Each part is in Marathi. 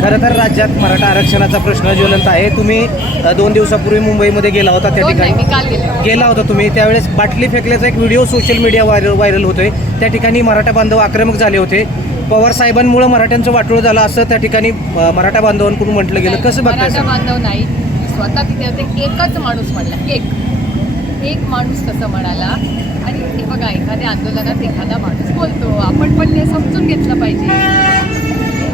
खरं तर राज्यात मराठा आरक्षणाचा प्रश्न ज्वलंत आहे. तुम्ही 2 दिवसापूर्वी मुंबईमध्ये गेला होता, त्या ठिकाणी मी काल गेला होता तुम्ही. त्यावेळेस बाटली फेकल्याचा एक व्हिडिओ सोशल मीडिया व्हायरल होतोय. त्या ठिकाणी मराठा बांधव आक्रमक झाले होते. पवार साहेबांमुळे मराठ्यांचं वाटोळं झालं असं त्या ठिकाणी मराठा बांधवांकडून म्हटलं गेलं. कसं बघताय? मराठा बांधव नाही, स्वतः तिथे होते. एकच माणूस म्हणला, एक माणूस तसं म्हणाला. आणि हे बघा, एखाद्या आंदोलनात एखादा माणूस बोलतो, आपण पण ते समजून घेतलं पाहिजे.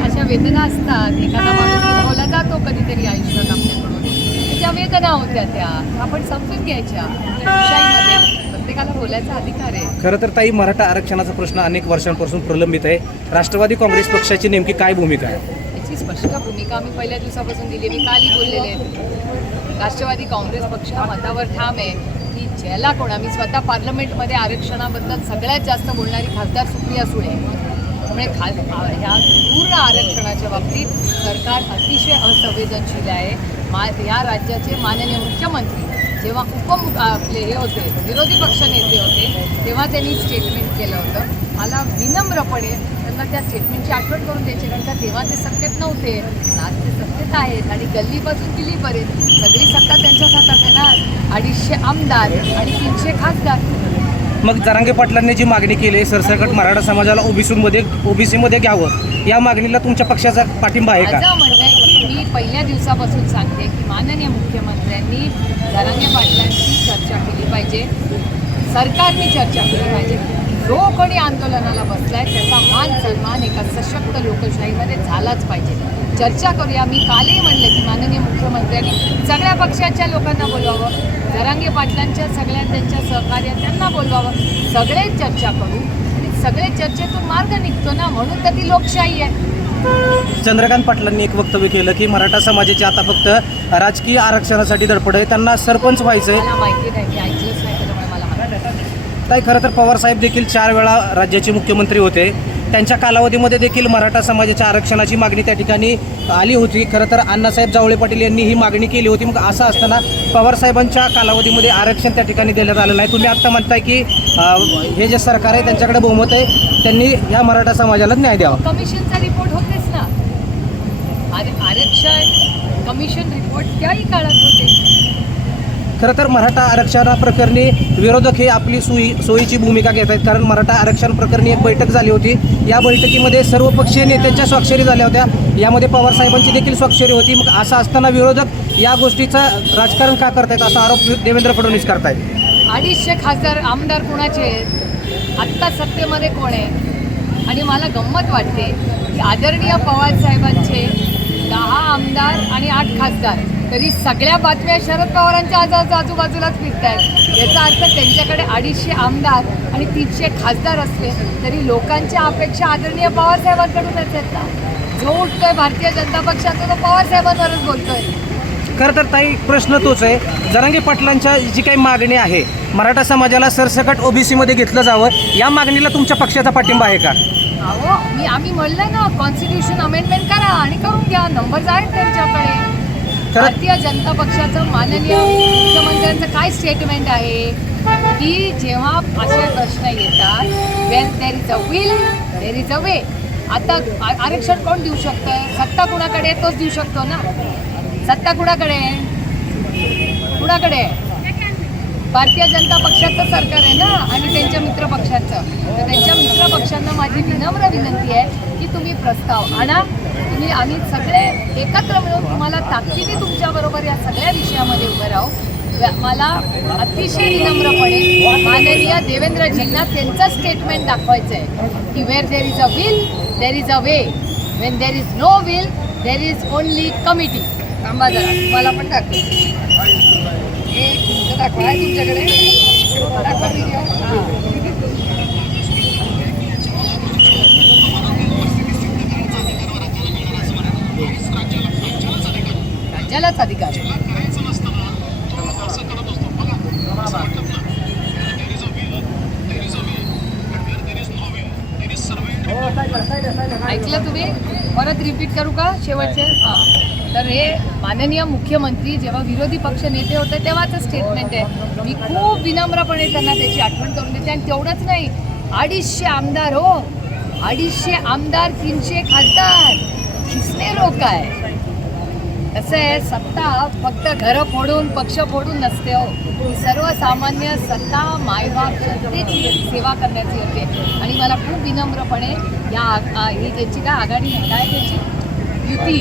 अशा वेदना असतात, एखादा माणूस बोलला जातो कधीतरी आयुष्यात आपल्याकडून, त्याच्या वेदना होत्या, त्या आपण समजून घ्यायच्या. लोकशाहीमध्ये प्रत्येकाला बोलायचा अधिकार आहे. खरं तर ताई, मराठा आरक्षणाचा प्रश्न अनेक वर्षांपासून प्रलंबित आहे. राष्ट्रवादी काँग्रेस पक्षाची नेमकी काय भूमिका आहे? याची स्पष्ट भूमिका आम्ही पहिल्या दिवसापासून दिली. मी कालही बोललेले आहे. राष्ट्रवादी काँग्रेस पक्ष मतावर ठाम आहे की ज्याला मी स्वतः पार्लमेंटमध्ये आरक्षणाबद्दल सगळ्यात जास्त बोलणारी खासदार सुप्रिया सुळे. त्यामुळे ह्या पूर्ण आरक्षणाच्या बाबतीत सरकार अतिशय असंवेदनशील आहे. या राज्याचे माननीय मुख्यमंत्री जेव्हा आपले हे होते, विरोधी पक्ष नेते होते, तेव्हा त्यांनी स्टेटमेंट केलं होतं. मला विनम्रपणे त्यांना त्या स्टेटमेंटची आठवण करून द्यायची, कारण का तेव्हा ते सत्तेत नव्हते, आज ते सत्तेत आहेत. आणि गल्लीपासून दिल्लीपर्यंत सगळी सत्ता त्यांच्याच हातात आहे ना. 250 आमदार आणि 300 खासदार. मग जरांगे पाटलांनी जी मागणी केली, सरसकट मराठा समाजाला ओबीसीमध्ये घ्यावं, या मागणीला तुमच्या पक्षाचा पाठिंबा आहे का? माझं म्हणणं आहे की मी पहिल्या दिवसापासून सांगते की माननीय मुख्यमंत्र्यांनी जरांगे पाटलांची चर्चा केली पाहिजे, सरकारने चर्चा केली पाहिजे. जो कोणी आंदोलनाला बसलाय त्याचा मान सन्मान एका सशक्त लोकशाहीमध्ये झालाच पाहिजे. चर्चा करूया. मी कालही म्हणलं की माननीय मुख्यमंत्र्यांनी सगळ्या पक्षाच्या लोकांना बोलवावं, जरांगे पाटलांच्या सगळ्या त्यांच्या सहकार्यांना बोलवावं, सगळे चर्चा करू आणि सगळे चर्चेतून मार्ग निघतो ना, म्हणून तर ती लोकशाही आहे. चंद्रकांत पाटलांनी एक वक्तव्य केलं की मराठा समाजाची आता फक्त राजकीय आरक्षणासाठी धडपड आहे, त्यांना सरपंच व्हायचंय. मला माहिती नाही, मी ऐकलंच नाही, त्याच्यामुळे मला माहिती. ताई, खरं तर पवार साहेब देखील 4 वेळा राज्याचे मुख्यमंत्री होते. त्यांच्या कालावधीमध्ये देखील मराठा समाजाच्या आरक्षणाची मागणी त्या ठिकाणी आली होती. खरं तर अण्णासाहेब जावळे पाटील यांनी ही मागणी केली होती. मग असं असताना पवार साहेबांच्या कालावधीमध्ये आरक्षण त्या ठिकाणी देण्यात आलं नाही. तुम्ही आत्ता म्हणताय की हे जे सरकार आहे त्यांच्याकडे बहुमत आहे, त्यांनी या मराठा समाजाला न्याय द्यावा. कमिशनचा रिपोर्ट होतेच ना, आरक्षण कमिशन रिपोर्ट त्याही काळात होते. खरं तर मराठा आरक्षणाप्रकरणी विरोधक हे आपली सोयीची भूमिका घेत आहेत. कारण मराठा आरक्षण प्रकरणी एक बैठक झाली होती. या बैठकीमध्ये सर्वपक्षीय नेत्यांच्या स्वाक्षरी झाल्या होत्या. यामध्ये पवार साहेबांची देखील स्वाक्षरी होती. मग असं असताना विरोधक या गोष्टीचं राजकारण का करतायत, असा आरोप देवेंद्र फडणवीस करतायत. 250 खासदार आमदार कोणाचे आहेत, आत्ता सत्तेमध्ये कोण आहे? आणि मला गंमत वाटते की आदरणीय पवार साहेबांचे 10 आमदार आणि 8 खासदार, तरी सगळ्या बातम्या शरद पवारांच्या आजूबाजूलाच फिरत आहेत. याचा अर्थ त्यांच्याकडे 250 आमदार आणि 300 खासदार असले तरी लोकांच्या अपेक्षा आदरणीय पवार साहेबांकडूनच आहेत ना. जो उठतोय भारतीय जनता पक्षाचा तो पवार साहेबांवरच बोलतोय. खरं तर ताई, प्रश्न तोच आहे. जरांगे पाटलांच्या जी काही मागणी आहे, मराठा समाजाला सरसकट ओबीसीमध्ये घेतलं जावं, या मागणीला तुमच्या पक्षाचा पाठिंबा आहे का? अहो, आम्ही म्हणलं ना, कॉन्स्टिट्यूशन अमेंडमेंट करा आणि करून घ्या. नंबर्स आहेत त्यांच्याकडे. भारतीय जनता पक्षाचं माननीय मुख्यमंत्र्यांचं काय स्टेटमेंट आहे की जेव्हा असे प्रश्न येतात, when there is a will there is a way. आता आरक्षण कोण देऊ शकतं? सत्ता कुणाकडे तोच देऊ शकतो ना. सत्ता कुणाकडे भारतीय जनता पक्षाचं सरकार आहे ना, आणि त्यांच्या मित्र पक्षाचं. तर त्यांच्या मित्र पक्षांना माझी विनम्र विनंती आहे की तुम्ही प्रस्ताव आणा. आम्ही सगळे एकत्र मिळून तुम्हाला ताकदीने तुमच्याबरोबर या सगळ्या विषयामध्ये उभं राहू. मला अतिशय विनम्रपणे माननीय देवेंद्रजींना त्यांचं स्टेटमेंट दाखवायचं आहे की where there is a will there is a way, when there is no will there is only committee. थांबा जरा, तुम्हाला पण दाखवतो. एक दाखवा आहे तुमच्याकडे, दाखवा व्हिडिओ. राज्यालाच अधिकार. ऐकलं तुम्ही? परत रिपीट करू का शेवटचे? हां. तर हे माननीय मुख्यमंत्री जेव्हा विरोधी पक्ष नेते होते तेव्हाचं स्टेटमेंट आहे. मी खूप विनम्रपणे त्यांना त्याची आठवण करून देते. आणि तेवढंच नाही, 250 आमदार हो, 250 आमदार, 300 खासदार. किसने रोका है? कसं आहे, सत्ता फक्त घरं फोडून पक्ष फोडून नसते हो. सर्वसामान्य सत्ता मायबाप जनतेची सेवा करण्याची होते. आणि मला खूप विनम्रपणे ही त्यांची काय आघाडी आहे, काय त्यांची युती,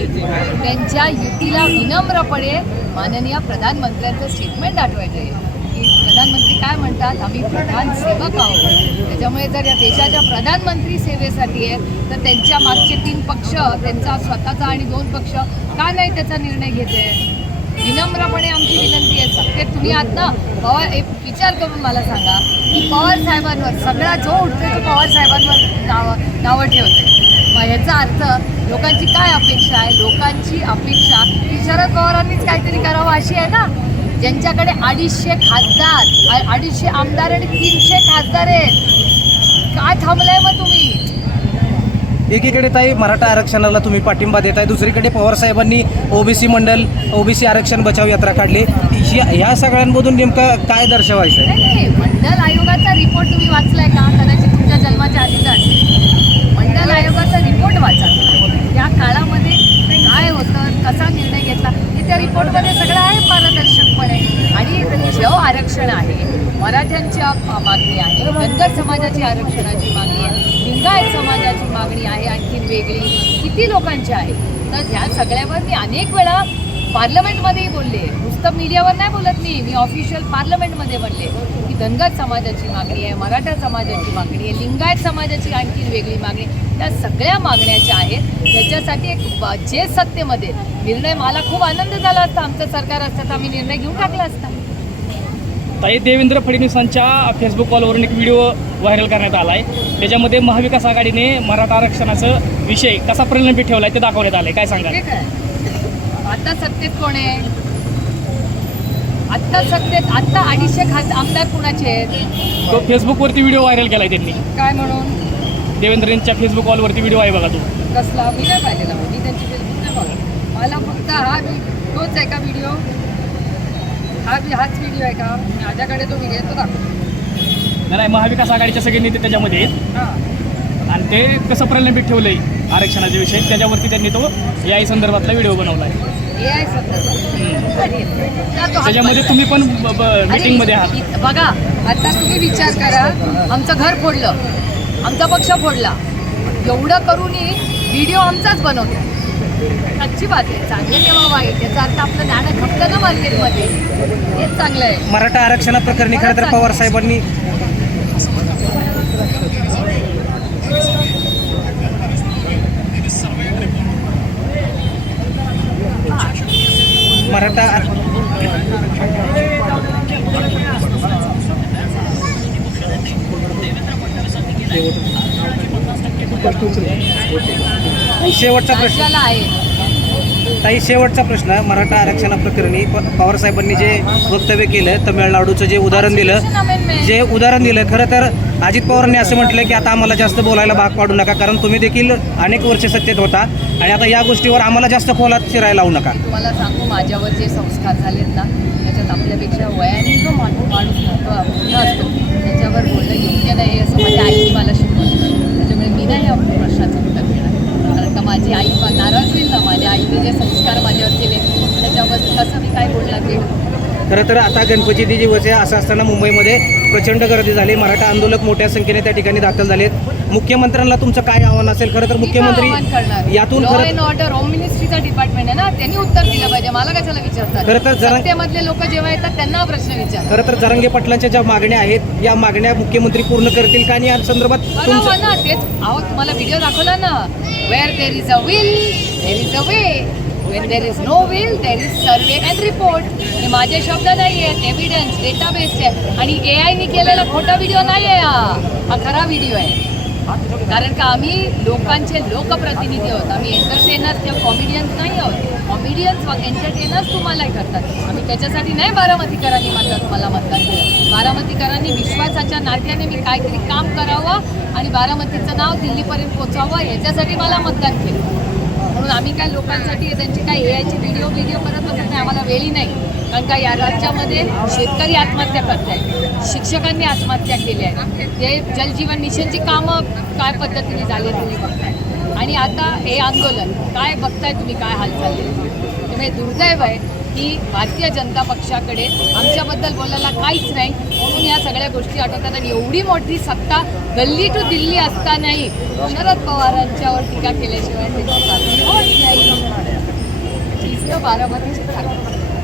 त्यांच्या युतीला विनम्रपणे माननीय प्रधानमंत्र्यांचं स्टेटमेंट आठवायचं आहे की प्रधानमंत्री काय म्हणतात, आम्ही प्रधान सेवक आहोत. त्याच्यामुळे जर या देशाच्या प्रधानमंत्री सेवेसाठी आहेत तर त्यांच्या मागचे 3 पक्ष, त्यांचा स्वतःचा आणि 2 पक्ष का नाही त्याचा निर्णय घेते. विनम्रपणे आमची विनंती आहे. सत्तेत तुम्ही आहात ना, पवार, एक विचार करून मला सांगा की पवार साहेबांवर सगळा जो उठते तो पवार साहेबांवर नावं ठेवते. मग ह्याचा अर्थ लोकांची काय अपेक्षा आहे? लोकांची अपेक्षा की शरद पवारांनीच काहीतरी करावं अशी आहे ना. ज्यांच्याकडे 250 खासदार, 250 आमदार आणि 300 खासदार आहेत, काय थांबलाय मग तुम्ही? एकीकडे ताई मराठा आरक्षणाला तुम्ही पाठिंबा देताय, दुसरीकडे पवार साहेबांनी ओबीसी मंडल, ओबीसी आरक्षण बचाव यात्रा काढली. ह्या सगळ्यांमधून नेमकं काय दर्शवायचं आहे? नाही, मंडल आयोगाचा रिपोर्ट तुम्ही वाचलाय का? कदाचित तुमच्या जन्माच्या आधीचा असेल. मंडल आयोगाचा रिपोर्ट वाचा. त्या काळामध्ये काय होतं, कसा निर्णय घेतला हे त्या रिपोर्टमध्ये सगळं आहे पारदर्शकपणे. आणि जो आरक्षण आहे, मराठ्यांच्या मागणी आहे, धनगर समाजाची आरक्षणाची मागणी आहे, लिंगायत समाजाची मागणी आहे आणखीन वेगळी, किती लोकांची आहे. तर ह्या सगळ्यावर मी अनेक वेळा पार्लमेंटमध्येही बोलले. नुसतं मीडियावर नाही बोलत मी ऑफिशियल पार्लमेंटमध्ये बोलले की धनगर समाजाची मागणी आहे, मराठा समाजाची मागणी आहे, लिंगायत समाजाची आणखीन वेगळी मागणी, त्या सगळ्या मागण्याच्या आहेत. त्याच्यासाठी एक जे सत्तेमध्ये निर्णय, मला खूप आनंद झाला असता, आमचं सरकार असतं तर आम्ही निर्णय घेऊन टाकला असता. ताई, देवेंद्र फडणवीसांच्या फेसबुक कॉलवरून एक व्हिडिओ व्हायरल करण्यात आला आहे. त्याच्यामध्ये महाविकास आघाडीने मराठा आरक्षणाचा विषय कसा प्रलंबित ठेवला आहे ते दाखवण्यात आलं आहे. काय सांगाल? ठीक आहे. आता सत्तेत कोण आहे? आत्ता सत्तेत आत्ता 250 आमदार कुणाचे आहेत? तो फेसबुकवरती व्हिडिओ व्हायरल केला आहे त्यांनी. काय म्हणून? देवेंद्रजींच्या फेसबुक कॉलवरती व्हिडिओ आहे बघा तो. कसला? मी नाही पाहिलेला. मी त्यांची फेसबुक नाही बघा. मला फक्त तोच आहे का व्हिडिओ? हाच व्हिडिओ आहे का? माझ्याकडे तो व्हिडिओ तो दाखव. नाही, महाविकास आघाडीच्या सगळे नेते त्याच्यामध्ये आहेत. हां, आणि ते कसं प्रलंबित ठेवलं आहे आरक्षणाच्या विषयी, त्याच्यावरती त्यांनी तो AI संदर्भातला व्हिडिओ बनवला आहे. AI त्याच्यामध्ये तुम्ही पण मीटिंगमध्ये आहात. बघा, आता तुम्ही विचार करा, आमचं घर फोडलं, आमचा पक्ष फोडला, एवढं करूनही व्हिडिओ आमचाच बनवतो. अच्छी बात आहे, चांगलं तेव्हा वाईट, त्याचा अर्थ आपलं नाणं खपलं ना मार्केटमध्ये, हेच चांगलं आहे. मराठा आरक्षणाप्रकरणी खरं तर पवार साहेबांनी मराठा शेवटचा प्रश्न राज्याला आहे. ताई, शेवटचा प्रश्न, मराठा आरक्षणाप्रकरणी पवार साहेबांनी जे वक्तव्य केलं, तमिळनाडूचं जे उदाहरण दिलं, खरं तर अजित पवारांनी असं म्हटलं की आता आम्हाला जास्त बोलायला भाग पाडू नका, कारण तुम्ही देखील अनेक वर्ष सत्तेत होता आणि आता या गोष्टीवर आम्हाला जास्त खोलात शिरायला लावू नका. तुम्हाला सांगू, माझ्यावर जे संस्कार झालेत ना, त्याच्यात आपल्यापेक्षा वयाने जो माणूस मोठा असतो त्याच्यावर बोलणं योग्य नाही असं माझ्या आईने मला शिकवलं. त्याच्यामुळे मी नाही या प्रश्नाचं उत्तर देणार, कारण का माझी आई नाराज होईल ना. माझ्या आईने जे संस्कार माझ्यावर केले त्याच्यावर कसं मी काय बोलणार ते. खरं तर आता गणपती दिवस आहे, असं असताना मुंबईमध्ये प्रचंड गर्दी झाली, मराठा आंदोलक मोठ्या संख्येने त्या ठिकाणी दाखल झालेत. मुख्यमंत्र्यांना तुमचं काय आव्हान असेल? खरं तर मुख्यमंत्री यातून लॉ अँड ऑर्डर होम मिनिस्ट्रीचा डिपार्टमेंट आहे ना, त्यांनी उत्तर दिलं पाहिजे. मला कशाला विचारतात? खरं तर सत्तेमधले लोक जेव्हा येतात त्यांना हा प्रश्न विचार. खरं तर जरांगे पाटलांच्या ज्या मागण्या आहेत, या मागण्या मुख्यमंत्री पूर्ण करतील का? आणि या संदर्भात बघावं ना, तेच अहो तुम्हाला व्हिडिओ दाखवला ना, where there is a will there is a way, when there is no will there is survey and report. हे माझे शब्द नाही आहेत, एव्हिडन्स डेटाबेस आहे. आणि AI केलेला खोटा व्हिडिओ नाही आहे, हा खरा व्हिडिओ आहे. कारण का आम्ही लोकांचे लोकप्रतिनिधी आहोत, आम्ही एंटरटेनर्स किंवा कॉमेडियन्स नाही आहोत. कॉमेडियन्स एंटरटेनर्स तुम्हालाही करतात. आम्ही त्याच्यासाठी नाही बारामतीकरांनी मला मतदान केलं. बारामतीकरांनी विश्वासाच्या नात्याने मी काहीतरी काम करावं आणि बारामतीचं नाव दिल्लीपर्यंत पोचावं याच्यासाठी मला मतदान केलं. म्हणून आम्ही काय लोकांसाठी त्यांची काय AIची व्हिडिओ करत बसत नाही. आम्हाला वेळी नाही, कारण का या राज्यामध्ये शेतकरी आत्महत्या करत आहेत, शिक्षकांनी आत्महत्या केल्या आहेत, ते जलजीवन मिशनची कामं काय पद्धतीने झाली तुम्ही बघताय. आणि आता हे आंदोलन काय बघताय तुम्ही, काय हालचाल त्यामुळे दुर्दैव आहे की भारतीय जनता पक्षाकडे आमच्याबद्दल बोलायला काहीच नाही, म्हणून या सगळ्या गोष्टी आठवतात. आणि एवढी मोठी सत्ता गल्ली टू दिल्ली असतानाही शरद पवारांच्यावर टीका केल्याशिवाय ते होत नाही. हीच तर बारामतीची ताकद.